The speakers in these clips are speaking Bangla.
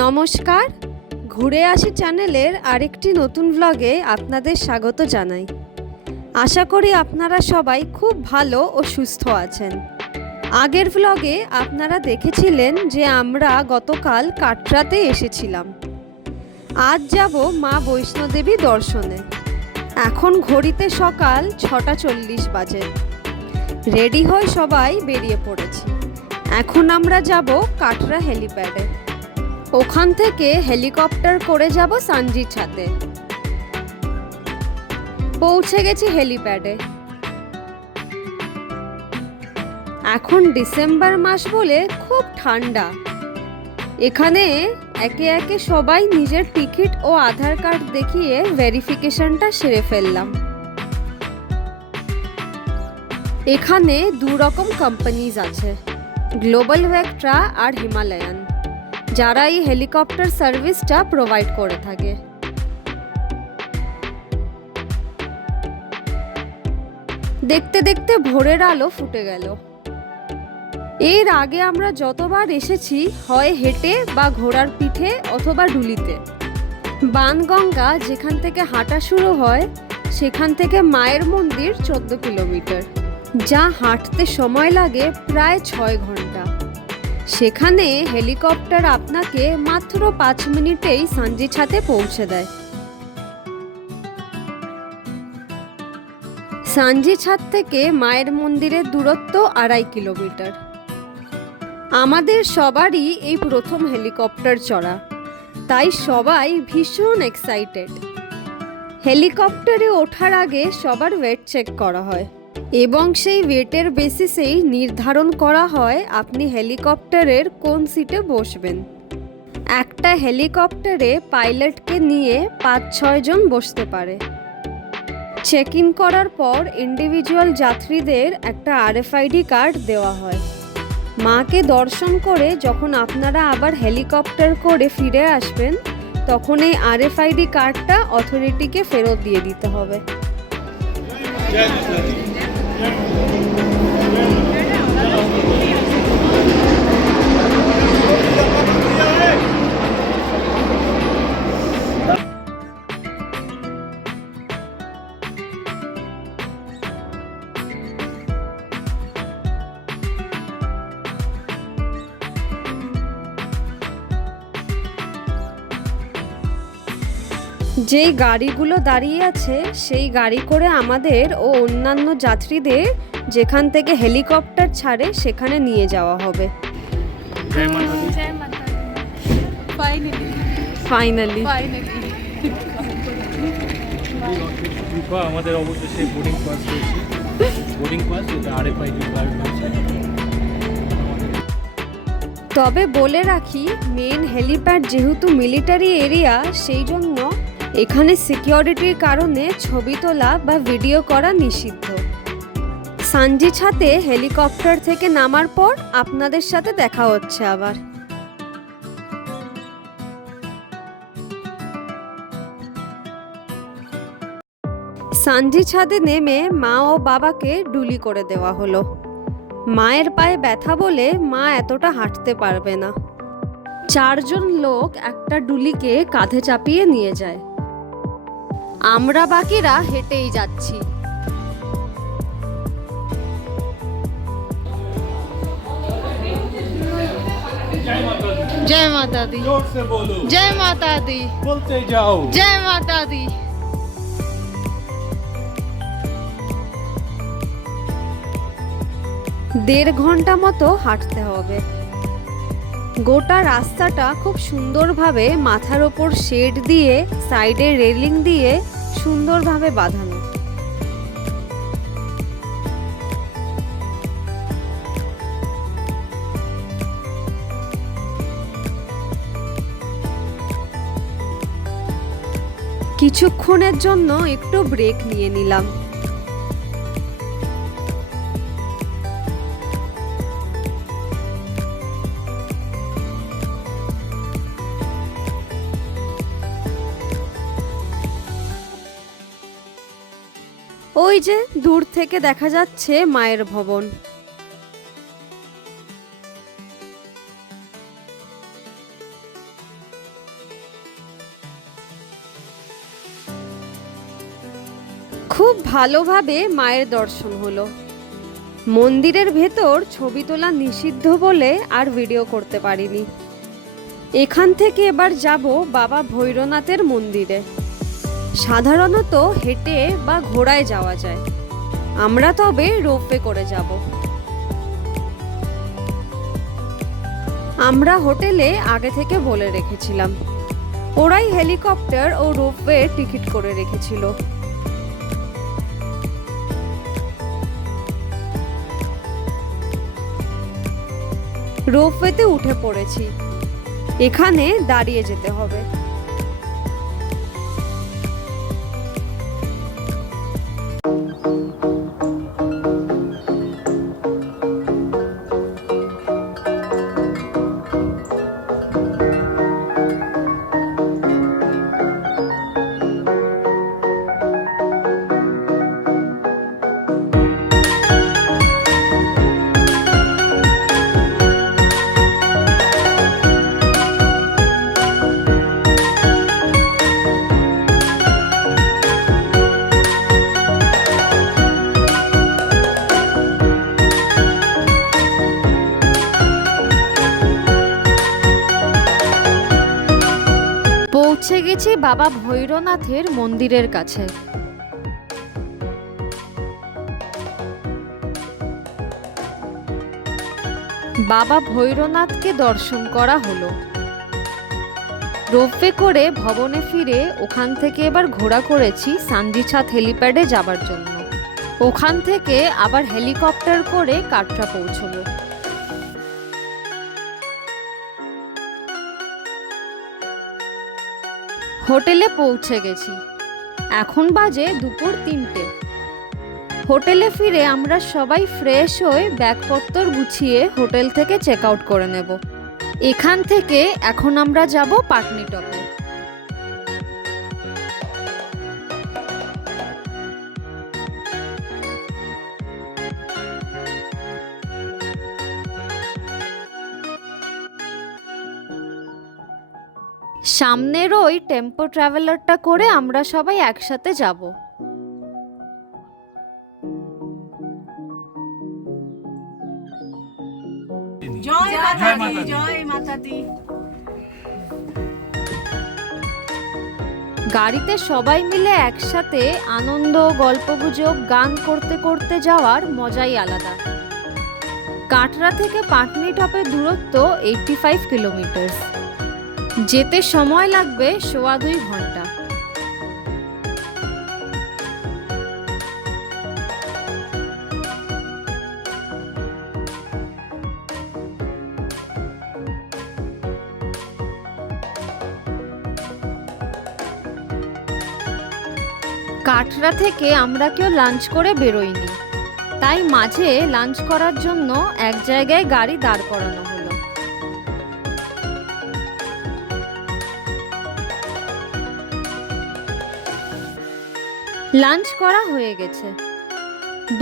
নমস্কার, ঘুরে আসি চ্যানেলের আরেকটি নতুন ব্লগে আপনাদের স্বাগত জানাই। আশা করি আপনারা সবাই খুব ভালো ও সুস্থ আছেন। আগের ব্লগে আপনারা দেখেছিলেন যে আমরা গতকাল কাটরাতে এসেছিলাম। আজ যাব মা বৈষ্ণোদেবী দর্শনে। এখন ঘড়িতে সকাল 6:40 বাজে। রেডি হয়ে সবাই বেরিয়ে পড়েছি। এখন আমরা যাব কাটরা হেলিপ্যাডে। ওখান থেকে হেলিকপ্টার করে যাব সাঞ্জি ছাতে। পৌঁছে গেছি হেলিপ্যাডে। এখন ডিসেম্বর মাস বলে খুব ঠান্ডা। এখানে একে একে সবাই নিজের টিকিট ও আধার কার্ড দেখিয়ে ভেরিফিকেশনটা সেরে ফেললাম। এখানে দু রকম কোম্পানিজ আছে, গ্লোবাল ভেক্ট্রা আর হিমালয়ান, যারা এই হেলিকপ্টার সার্ভিসটা প্রোভাইড করে থাকে। দেখতে দেখতে ভোরের আলো ফুটে গেল। এর আগে আমরা যতবার এসেছি হয় হেঁটে বা ঘোড়ার পিঠে অথবা ডুলিতে। বানগঙ্গা যেখান থেকে হাঁটা শুরু হয় সেখান থেকে মায়ের মন্দির 14 কিলোমিটার, যা হাঁটতে সময় লাগে প্রায় 6 ঘন্টা। সেখানে হেলিকপ্টার আপনাকে মাত্র 5 মিনিটেই সাঞ্জি ছাতে পৌঁছে দেয়। সাঞ্জি ছাদ থেকে মায়ের মন্দিরের দূরত্ব 2.5 কিলোমিটার। আমাদের সবারই এই প্রথম হেলিকপ্টার চড়া, তাই সবাই ভীষণ এক্সাইটেড। হেলিকপ্টারে ওঠার আগে সবার ওয়েট চেক করা হয় এবং সেই ওয়েটের বেসিসেই নির্ধারণ করা হয় আপনি হেলিকপ্টারের কোন সিটে বসবেন। একটা হেলিকপ্টারে পাইলটকে নিয়ে 5-6 জন বসতে পারে। চেক ইন করার পর ইন্ডিভিজুয়াল যাত্রীদের একটা RFID কার্ড দেওয়া হয়। মাকে দর্শন করে যখন আপনারা আবার হেলিকপ্টার করে ফিরে আসবেন, তখন এই RFID কার্ডটা অথরিটিকে ফেরত দিয়ে দিতে হবে। যেই গাড়িগুলো দাঁড়িয়ে আছে সেই গাড়ি করে আমাদের ও অন্যান্য যাত্রীদের যেখান থেকে হেলিকপ্টার ছাড়ে সেখানে নিয়ে যাওয়া হবে। ফাইনালি আমাদের অবশেষে বোর্ডিং পাস হয়েছে। বোর্ডিং পাস এটা RFID কার্ড আছে। তবে বলে রাখি, মেন হেলিপ্যাড যেহেতু মিলিটারি এরিয়া, সেই জন্য এখানে সিকিউরিটির কারণে ছবি তোলা বা ভিডিও করা নিষিদ্ধ। সাঞ্জি ছাতে হেলিকপ্টার থেকে নামার পর আপনাদের সাথে দেখা হচ্ছে আবার। সাঞ্জি ছাদে নেমে মা ও বাবাকে ডুলি করে দেওয়া হলো। মায়ের পায়ে ব্যথা বলে মা এতটা হাঁটতে পারবে না। 4 জন লোক একটা ডুলিকে কাঁধে চাপিয়ে নিয়ে যায়। আমরা বাকিরা হেঁটেই যাচ্ছি। जय माता दी। जोर से बोलो। जय माता दी। बोलते जाओ। जय माता दी। 1.5 ঘন্টা মতো হাঁটতে হবে। গোটা রাস্তাটা খুব সুন্দরভাবে মাথার ওপর শেড দিয়ে, সাইডে রেলিং দিয়ে সুন্দরভাবে বাঁধানো। কিছুক্ষণের জন্য একটু ব্রেক নিয়ে নিলাম। ওই যে দূর থেকে দেখা যাচ্ছে মায়ের ভবন। খুব ভালোভাবে মায়ের দর্শন হলো। মন্দিরের ভেতর ছবি তোলা নিষিদ্ধ বলে আর ভিডিও করতে পারিনি। এখান থেকে এবার যাব বাবা ভৈরনাথের মন্দিরে। সাধারণত হেঁটে বা ঘোড়ায় যাওয়া যায়, আমরা তবে রোপওয়ে করে যাব। আমরা হোটেলে আগে থেকে বলে রেখেছিলাম, ওরাই হেলিকপ্টার ও রোপওয়ে টিকিট করে রেখেছিল। রোপওয়েতে উঠে পড়েছি, এখানে দাঁড়িয়ে যেতে হবে। পৌঁছে গেছি বাবা ভৈরনাথের মন্দিরের কাছে। বাবা ভৈরনাথকে দর্শন করা হলো। রোপওয়ে করে ভবনে ফিরে ওখান থেকে এবার ঘোড়া করেছি সান্দিছাদ হেলিপ্যাডে যাবার জন্য। ওখান থেকে আবার হেলিকপ্টার করে কাটরা পৌঁছবো। হোটেলে পৌঁছে গেছি, এখন বাজে দুপুর 3টে। হোটেলে ফিরে আমরা সবাই ফ্রেশ হয়ে ব্যাগপত্র গুছিয়ে হোটেল থেকে চেক আউট করে নেব। এখান থেকে এখন আমরা যাব পাটনিটপে। সামনের ওই টেম্পো ট্রাভেলারটা করে আমরা সবাই একসাথে যাব। জয় মাতা দি, জয় মাতা দি। গাড়িতে সবাই মিলে একসাথে আনন্দ, গল্পগুজব, গান করতে করতে যাওয়ার মজাই আলাদা। কাটরা থেকে পাটনিটপের দূরত্ব 85 কিলোমিটার। যেতে সময় লাগবে 2.25 ঘন্টা। কাটরা থেকে আমরা কেউ লাঞ্চ করে বেরোইনি, তাই মাঝে লাঞ্চ করার জন্য এক জায়গায় গাড়ি দাঁড় করানো হলো। লাঞ্চ করা হয়ে গেছে।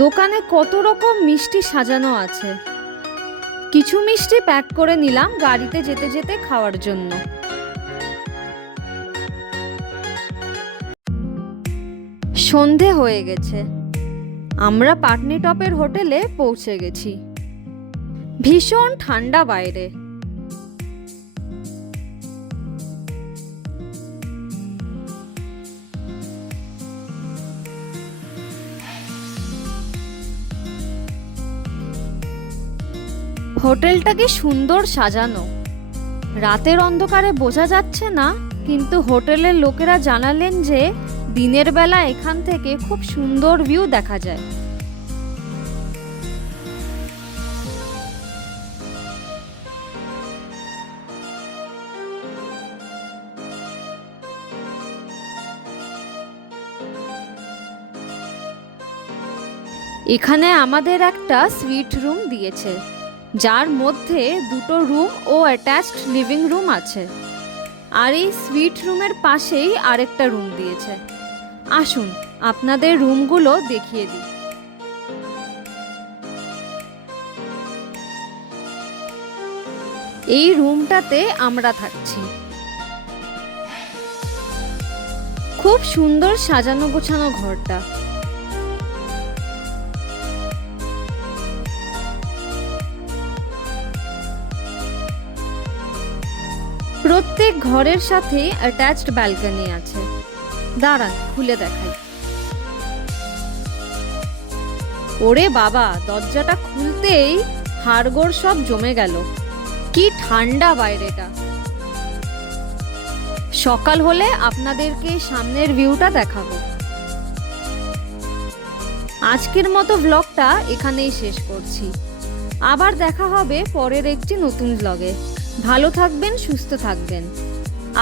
দোকানে কত রকম মিষ্টি সাজানো আছে। কিছু মিষ্টি প্যাক করে নিলাম গাড়িতে যেতে যেতে খাওয়ার জন্য। সন্ধে হয়ে গেছে, আমরা পাটনিটপের হোটেলে পৌঁছে গেছি। ভীষণ ঠান্ডা বাইরে। হোটেলটা কি সুন্দর সাজানো। রাতের অন্ধকারে বোঝা যাচ্ছে না, কিন্তু হোটেলের লোকেরা জানালেন যে দিনের বেলা এখান থেকে খুব সুন্দর ভিউ দেখা যায়। এখানে আমাদের একটা সুইট রুম দিয়েছে, যার মধ্যে 2টো রুম ও অ্যাটাচড লিভিং রুম আছে। আর এই সুইট রুমের পাশেই আরেকটা রুম দিয়েছে। আসুন আপনাদের রুমগুলো দেখিয়ে দিই। এই রুমটাতে আমরা থাকছি। খুব সুন্দর সাজানো গোছানো ঘরটা। প্রত্যেক ঘরের সাথে অ্যাটাচড ব্যালকনি আছে। দাঁড়ান খুলে দেখাই। ওরে বাবা, দরজাটা খুলতেই হাড়গোড় সব জমে গেল। কি ঠান্ডা বাইরেটা। সকাল হলে আপনাদেরকে সামনের ভিউটা দেখাবো। আজকের মতো ব্লগটা এখানেই শেষ করছি। আবার দেখা হবে পরের একটি নতুন ব্লগে। ভালো থাকবেন, সুস্থ থাকবেন।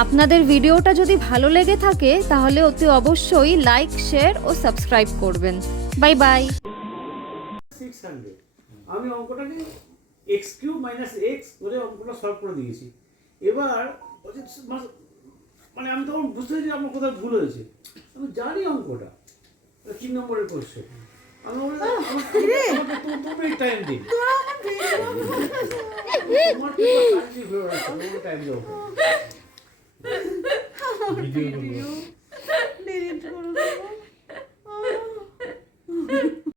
আপনাদের ভিডিওটা যদি ভালো লেগে থাকে তাহলে অতি অবশ্যই লাইক, শেয়ার ও সাবস্ক্রাইব করবেন। Bye bye. 600 আমি অঙ্কটাকে এক্স কিউব মাইনাস এক্স করে অঙ্কটা সলভ করে দিয়েছি। এবার মানে আমি তখন বুঝতে পারছি আমার কোথাও ভুল হয়েছে। আমি জানি অঙ্কটা 3 নম্বরের কোশ্চেন। আমি বললাম তুমি টাইম দিন, তোমার টাইম দাও। ভিডিও